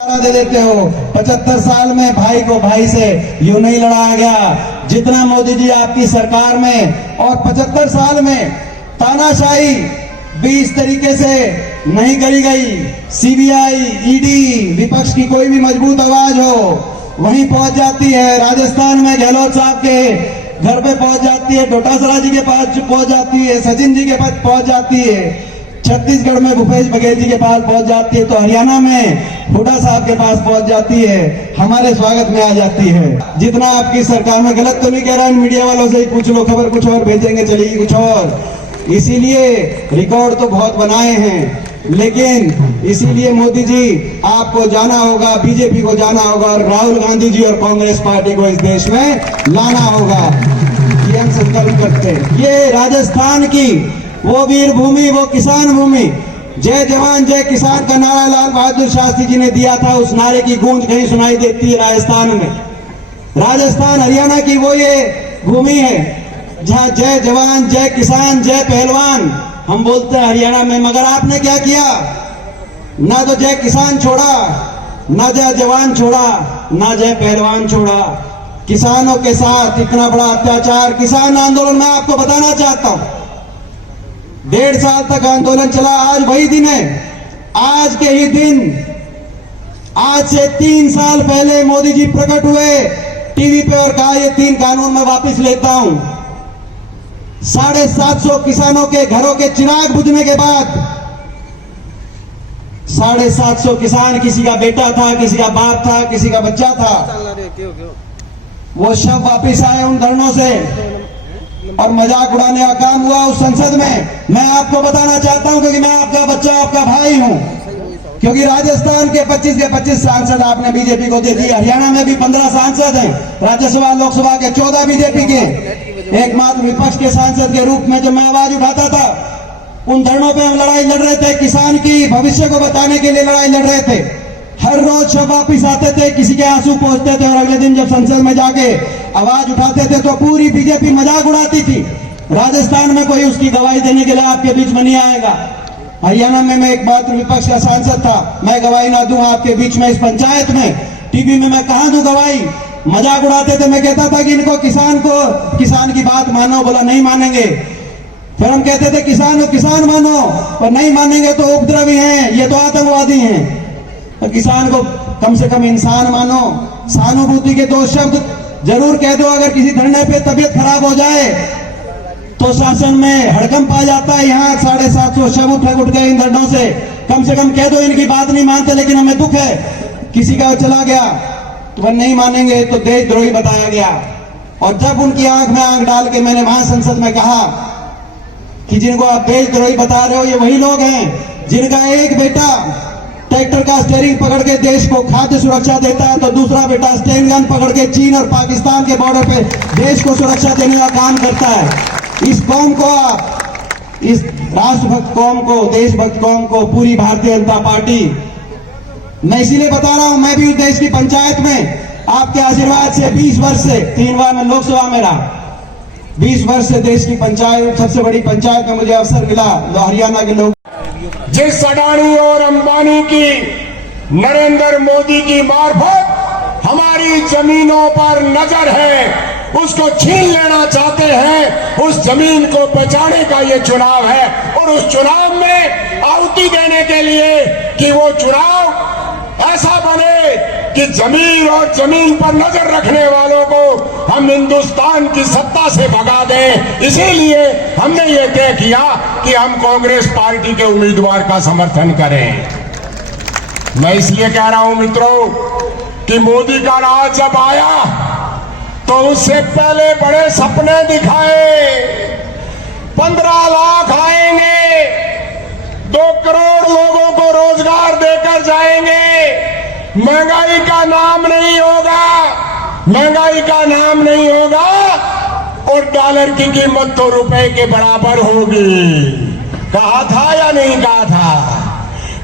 दे देते हो। 75 साल में भाई को भाई से यूं नहीं लड़ाया गया जितना मोदी जी आपकी सरकार में, और 75 साल में तानाशाही भी इस तरीके से नहीं करी गई। सीबीआई, ईडी, विपक्ष की कोई भी मजबूत आवाज हो वहीं पहुंच जाती है। राजस्थान में गहलोत साहब के घर पे पहुंच जाती है, डोटासरा जी के पास पहुंच जाती है, सचिन जी के पास पहुंच जाती है, छत्तीसगढ़ में भूपेश बघेल जी के पास पहुंच जाती है, तो हरियाणा में हुड्डा साहब के पास पहुंच जाती है, हमारे स्वागत में आ जाती है। जितना आपकी सरकार में, गलत तो नहीं कह रहा, इन मीडिया वालों से ही पूछ लो, खबर कुछ और भेजेंगे, चलेगी कुछ और। इसीलिए रिकॉर्ड तो बहुत बनाए हैं, लेकिन इसीलिए मोदी जी आपको जाना होगा, बीजेपी को जाना होगा और राहुल गांधी जी और कांग्रेस पार्टी को इस देश में लाना होगा। ये हम संकल्प करते हैं। ये राजस्थान की वो वीर भूमि, वो किसान भूमि, जय जवान जय किसान का नारा लाल बहादुर शास्त्री जी ने दिया था, उस नारे की गूंज कहीं सुनाई देती है राजस्थान में। राजस्थान हरियाणा की वो ये भूमि है जहाँ जय जवान जय किसान जय पहलवान हम बोलते हैं हरियाणा में। मगर आपने क्या किया? ना तो जय किसान छोड़ा, ना जय जवान छोड़ा, ना जय पहलवान छोड़ा। किसानों के साथ इतना बड़ा अत्याचार, किसान आंदोलन मैं आपको बताना चाहता हूं, 1.5 साल तक आंदोलन चला। आज वही दिन है, आज के ही दिन, आज से 3 साल पहले मोदी जी प्रकट हुए टीवी पे और कहा ये 3 कानून मैं वापस लेता हूं। 750 किसानों के घरों के चिराग बुझने के बाद 750 किसान, किसी का बेटा था, किसी का बाप था, किसी का बच्चा था, वो शव वापिस आए उन धरनों से और मजाक उड़ाने का काम हुआ उस संसद में। मैं आपको बताना चाहता हूं, क्योंकि मैं आपका बच्चा, आपका भाई हूं, क्योंकि राजस्थान के 25 के 25 सांसद आपने बीजेपी को दे दिए। हरियाणा में भी 15 सांसद हैं, राज्यसभा लोकसभा के 14 बीजेपी के। एकमात्र विपक्ष के सांसद के रूप में जब मैं आवाज उठाता था, उन धरनों पे हम लड़ाई लड़ रहे थे, किसान की भविष्य को बताने के लिए लड़ाई लड़ रहे थे। हर रोज शव वापिस आते थे, किसी के आंसू पहुंचते थे, और अगले दिन जब संसद में जाके आवाज उठाते थे तो पूरी बीजेपी मजाक उड़ाती थी। राजस्थान में कोई उसकी गवाही देने के लिए आपके बीच में नहीं आएगा। हरियाणा में मैं एकमात्र विपक्ष का सांसद था, मैं गवाही ना दूं आपके बीच में इस पंचायत में, टीवी में मैं कहां दूं गवाही? मजाक उड़ाते थे, मैं कहता था कि इनको किसान की बात मानो, बोला नहीं मानेंगे। फिर हम कहते थे किसान मानो, पर नहीं मानेंगे तो उपद्रवी हैं, ये तो आतंकवादी हैं। तो किसान को कम से कम इंसान मानो, सहानुभूति के 2 शब्द जरूर कह दो। अगर किसी धरने पे तबीयत खराब हो जाए तो शासन में हड़कंप आ जाता है। यहाँ 750 शव उठ गए इन धरनों से, कम कह दो इनकी बात नहीं मानते, लेकिन हमें दुख है किसी का चला गया तो वह नहीं मानेंगे, तो देशद्रोही बताया गया। और जब उनकी आंख में आंख डाल के मैंने वहां संसद में कहा कि जिनको आप देशद्रोही बता रहे हो ये वही लोग हैं जिनका एक बेटा ट्रैक्टर का स्टीयरिंग पकड़ के देश को खाद्य सुरक्षा देता है, तो दूसरा बेटा स्टेन गन पकड़ के चीन और पाकिस्तान के बॉर्डर पे देश को सुरक्षा देने का काम करता है। इस कौम को, इस राष्ट्रभक्त कौम को, देशभक्त कौम को पूरी भारतीय जनता पार्टी, मैं इसीलिए बता रहा हूं, मैं भी देश की पंचायत में आपके आशीर्वाद से 20 वर्ष से 3 बार मैं लोकसभा में रहा, 20 वर्ष से देश की पंचायत, सबसे बड़ी पंचायत में मुझे अवसर मिला। हरियाणा के लोग, जिस अडानी और अंबानी की, नरेंद्र मोदी की मार्फत हमारी जमीनों पर नजर है, उसको छीन लेना चाहते हैं। उस जमीन को बचाने का ये चुनाव है, और उस चुनाव में आहुति देने के लिए कि वो चुनाव ऐसा बने कि जमीन और जमीन पर नजर रखने वालों को हम हिंदुस्तान की सत्ता से भगा दें। इसीलिए हमने ये तय किया कि हम कांग्रेस पार्टी के उम्मीदवार का समर्थन करें। मैं इसलिए कह रहा हूं मित्रों कि मोदी का राज जब आया तो उससे पहले बड़े सपने दिखाए। 15 लाख आएंगे, 2 करोड़ लोगों को रोजगार देकर जाएंगे, महंगाई का नाम नहीं होगा, महंगाई का नाम नहीं होगा, और डॉलर की कीमत तो रुपए के बराबर होगी। कहा था या नहीं कहा था?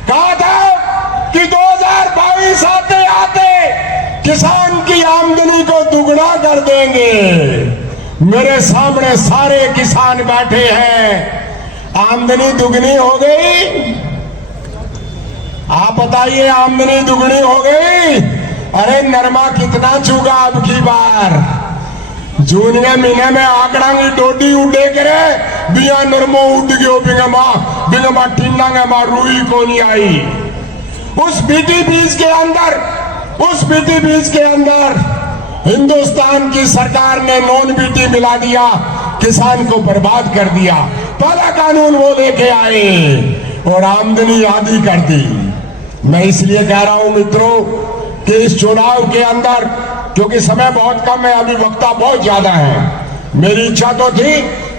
कहा था कि 2022 आते आते किसान की आमदनी को दुगना कर देंगे। मेरे सामने सारे किसान बैठे हैं, आमदनी दुगनी हो गई। आप बताइए, आमदनी दुगनी हो गई। अरे नरमा कितना चुगा अब की बार। जून के महीने में आंकड़ा की डोडी उड़े करे बिया नरमो उड़ गयो बिंगमा टिंडा मां रुई को नहीं आई। उस बीटी बीज के अंदर हिंदुस्तान की सरकार ने नॉन बीटी मिला दिया, किसान को बर्बाद कर दिया। पहला कानून वो लेके आए और आमदनी आधी कर दी। मैं इसलिए कह रहा हूं मित्रों कि इस चुनाव के अंदर, क्योंकि समय बहुत कम है, अभी वक्ता बहुत ज्यादा है, मेरी इच्छा तो थी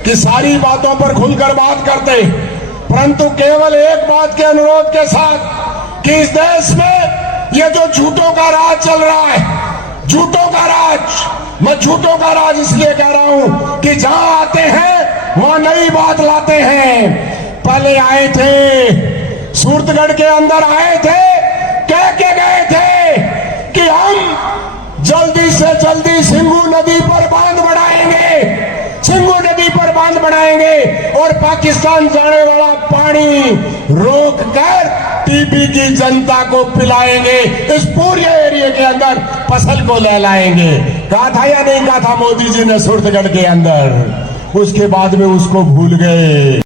कि सारी बातों पर खुलकर बात करते, परंतु केवल एक बात के अनुरोध के साथ कि इस देश में ये जो झूठों का राज चल रहा है, झूठों का राज, मैं झूठों का राज इसलिए कह रहा हूं कि जहां आते हैं वहां नई बात लाते हैं। पहले आए थे सूरतगढ़ के अंदर, आए थे कह के गए थे कि हम जल्दी से जल्दी सिंगू नदी पर बांध बनाएंगे, सिंगू नदी पर बांध बनाएंगे और पाकिस्तान जाने वाला पानी रोककर टीबी की जनता को पिलाएंगे, इस पूरे एरिया के अंदर फसल को लहलाएंगे। कहा था या नहीं कहा था मोदी जी ने सूरतगढ़ के अंदर? उसके बाद में उसको भूल गए।